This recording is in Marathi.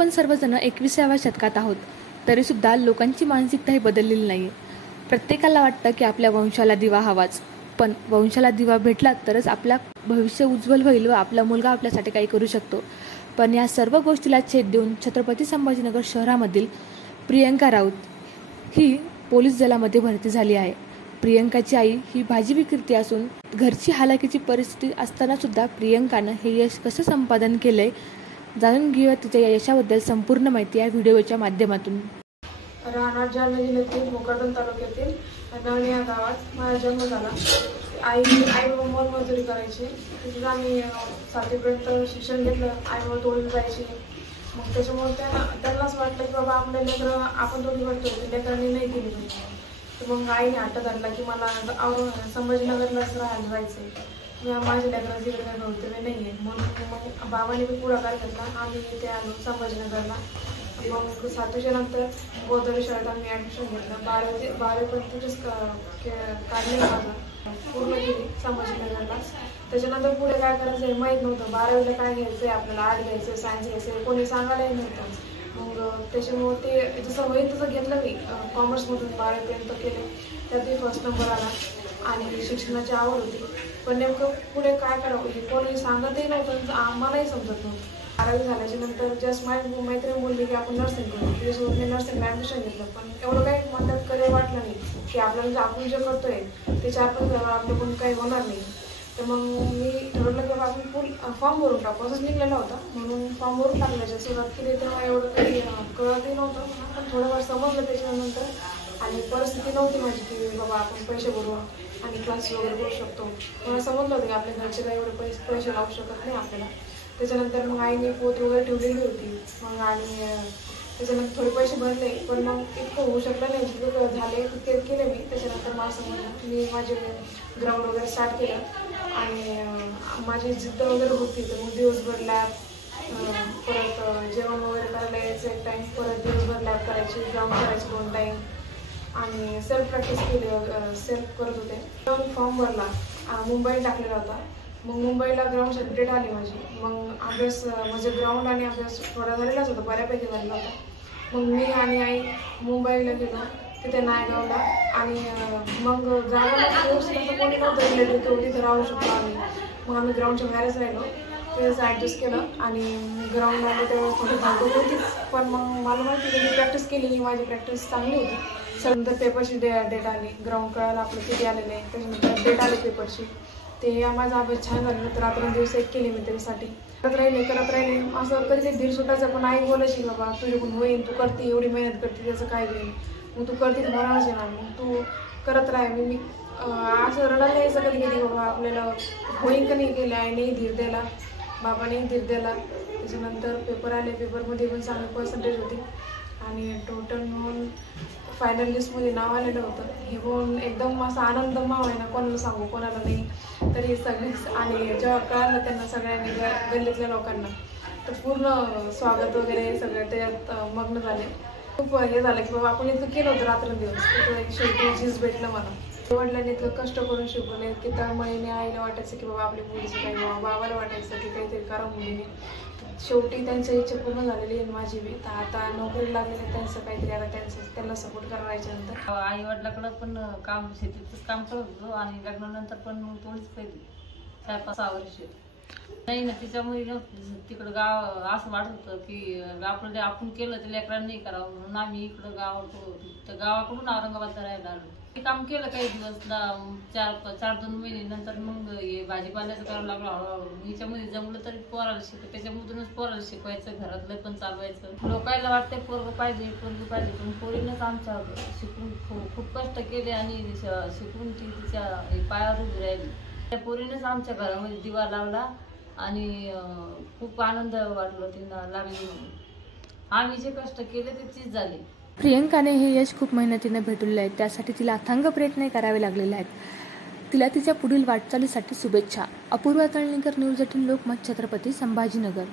आपण सर्वजण 21व्या शतकात आहोत, तरीसुद्धा लोकांची मानसिकता ही बदललेली नाही आहे. प्रत्येकाला वाटतं की आपल्या वंशाला दिवा हवाच, पण वंशाला दिवा भेटला तरच आपलं भविष्य उज्ज्वल होईल व आपला मुलगा आपल्यासाठी काही करू शकतो. पण या सर्व गोष्टीला छेद देऊन छत्रपती संभाजीनगर शहरामधील प्रियंका राऊत ही पोलीस दलामध्ये भरती झाली आहे. प्रियंकाची आई ही भाजी विक्रेती असून घरची हालाकीची परिस्थिती असताना सुद्धा प्रियंकानं हे यश कसं संपादन केलंय, जाणून घेऊया तिच्या या यशाबद्दल संपूर्ण माहिती या व्हिडिओच्या माध्यमातून. राहणार जालना जिल्ह्यातील भोकरदन तालुक्यातील नवणी या गावात माझा जन्म झाला. आई मोलमजुरी करायची. तिथेच आम्ही 7वीपर्यंत शिक्षण घेतलं. आई तोडून जायची. मग त्याच्यामुळे त्यांनाच वाटलं की बाबा आपल्या लेकरं आपण थोडी करतो, लेकरांनी नाही केली पाहिजे. तर मग आईने हट्ट धरला की मला संभाजीनगरलाच राहायला जायचं. माझ्या लेकरांची इकडे काही भवितव्य नाही आहे म्हणून मग बाबाने मी पुढाकार घेतला. आम्ही इथे आलो संभाजीनगरला. मग 7वीच्या नंतर गोदावरी शाळेत आम्ही ॲडमिशन घेतलं. 12वीपर्यंतच काढले माझं पूर्ण केली संभाजीनगरला. त्याच्यानंतर पुढे काय करायचं आहे माहीत नव्हतं. 12वीला काय घ्यायचं आहे आपल्याला, आर्ट घ्यायचं, सायन्स घ्यायचं आहे, कोणी सांगायलाही नव्हतं. मग त्याच्यामुळं ते जसं होईल तसं घेतलं मी. कॉमर्समधून 12वीपर्यंत केले. त्यातही फर्स्ट नंबर आला आणि शिक्षणाची आवड होती. पण नेमकं पुढे काय करावं हे कोणी सांगतही नव्हतं, आम्हालाही समजत नव्हतं. 12वी झाल्याच्या नंतर जस्ट माझी मैत्रीण बोलली की आपण नर्सिंग करू. त्याच्यासोबत मी नर्सिंगला ॲडमिशन घेतलं. पण एवढं काही मदत करिअर वाटलं नाही की आपल्याला आपण जे करतोय ते 4-5 वेळा आपल्याकडून काही होणार नाही. तर मग मी ठरवलं की आपण फॉर्म भरून टाकू. असंच निघलेला होता म्हणून फॉर्म भरून टाकल्याच्या सुरुवात केली. तेव्हा एवढं काही कळतही नव्हतं, पण थोडंफार समजलं त्याच्यानंतर. आणि परिस्थिती नव्हती माझी की बाबा आपण पैसे भरू आणि क्लास वगैरे करू शकतो. मला समजलं होतं की आपल्या घरचे काही एवढे पैसे लावू शकत नाही आपल्याला. त्याच्यानंतर मग आईने पोत वगैरे ठेवलेली होती. मग आणि त्याच्यानंतर थोडे पैसे भरले, पण मग इतकं होऊ शकलं नाही. जितकं झाले तितके केले मी. त्याच्यानंतर मला समजलं मी माझे ग्राउंड वगैरे स्टार्ट केलं आणि माझी जिद्द वगैरे होती. तर मग दिवसभर लॅब, परत जेवण वगैरे करायला यायचं एक टाईम, परत दिवसभर लॅब करायची, ग्राउंड करायची 2 टाईम आणि सेल्फ प्रॅक्टिस केली, सेल्फ करत होते. फॉर्म भरला, मुंबईला टाकलेला होता. मग मुंबईला ग्राउंड सर्टिफिकेट आली माझी. मग अभ्यास म्हणजे ग्राउंड आणि अभ्यास थोडा झालेलाच होता, बऱ्यापैकी झालेला होता. मग मी आणि आई मुंबईला गेलो, तिथे नायगावला. आणि मग गावाला व्यवस्थित कोणी नव्हतं रिलेटिव्ह की तिथे राहू शकतो आम्ही. मग आम्ही ग्राउंडच्या बाहेरच राहिलो. तेच ॲडजस्ट केलं आणि ग्राउंड आलं तेव्हा थोडी धावपळ होतीच. पण मग मला माहिती की मी प्रॅक्टिस केली, माझी प्रॅक्टिस चांगली होती. नंतर पेपरची डेट आली, ग्राउंड कळायला आपलं किती आलेलं आहे. त्याच्यानंतर डेट आली पेपरची. ते माझा अभ्यास छान झाला. तर रात्रंदिवस एक केले मी त्याच्यासाठी. करत राहिले. असं कधी दीड सुटायचं. पण आई बोलायची बाबा तुझ्याकडून होईल, तू करते, एवढी मेहनत करते, त्याचं काय होईल, मग तू करते होणारच येणार, मग तू करत राह. मी असं रडायला यायचं कधी बाबा आपल्याला होईल का नाही केलं. आईनेही धीर दिला, बाबानेही धीर दिला. त्याच्यानंतर पेपर आले. पेपरमध्ये पण चांगली पर्सेंटेज होती आणि टोटल म्हणून फायनल लिस्टमध्ये नाव आलेलं होतं. हे बघून एकदम असा आनंद मावाय ना, कोणाला सांगू कोणाला नाही. तरी सगळेच आणि जेव्हा कळालं त्यांना सगळ्यांनी गल्लीतल्या लोकांना, तर पूर्ण स्वागत वगैरे सगळं त्याच्यात मग्न झाले. खूप हे झालं की बाबा आपण इतकं केलं होतं रात्रंदिवस, तिथं एक शेवटी चीज भेटलं मला. वडिलांनी इतकं कष्ट करून शिकवले की तळमळीने आईला वाटायचं की बाबा आपल्या मुलीचं काही, बाबाला वाटायचं की काहीतरी करा मुलीने. शेवटी त्यांच्या इच्छा पूर्ण झालेली आहे माझी बी. तर आता नोकरीला लागलेले त्यांचं काहीतरी, आता त्यांना सपोर्ट करायच्या नंतर. आई वडिलाकडं पण काम, शेतीचंच काम करत होतो आणि लग्नानंतर पण मग थोडीच पहिली 4-5 वर्ष नाही ना. तिच्यामुळे तिकडं गाव असं वाटत होतं की आपण केलं ते लेकरांनी नाही करावं, म्हणून आम्ही इकडं गावाकडून औरंगाबादला राहायला आलो. ते काम केलं काही दिवस, 4-2 महिने. नंतर मग हे भाजीपाल्याचं करावं लागलं हळूहळू. हिच्यामध्ये जमलं तरी पोराला शिकलं, त्याच्यामधूनच पोराला शिकवायचं, घरातलं पण चालवायचं. लोकायला वाटतंय पोरगी पाहिजे, पण पोरीनंच आमच्या शिकून खूप कष्ट केले आणि शिकून ती तिच्या पायावर उभी राहिली. त्या पोरीनंच आमच्या घरामध्ये दिवा लावला आणि खूप आनंद वाटलो तिला लागली म्हणून. आम्ही जे कष्ट केले ते तीच झाली. प्रियंकाने हे यश खूप मेहनतीने भेटवले आहे. त्यासाठी तिला अथांग प्रयत्न करावे लागलेले आहेत. तिला तिच्या पुढील वाटचालीसाठी शुभेच्छा. अपूर्वा तळणीकर, न्यूज 18 लोकमत, छत्रपती संभाजीनगर.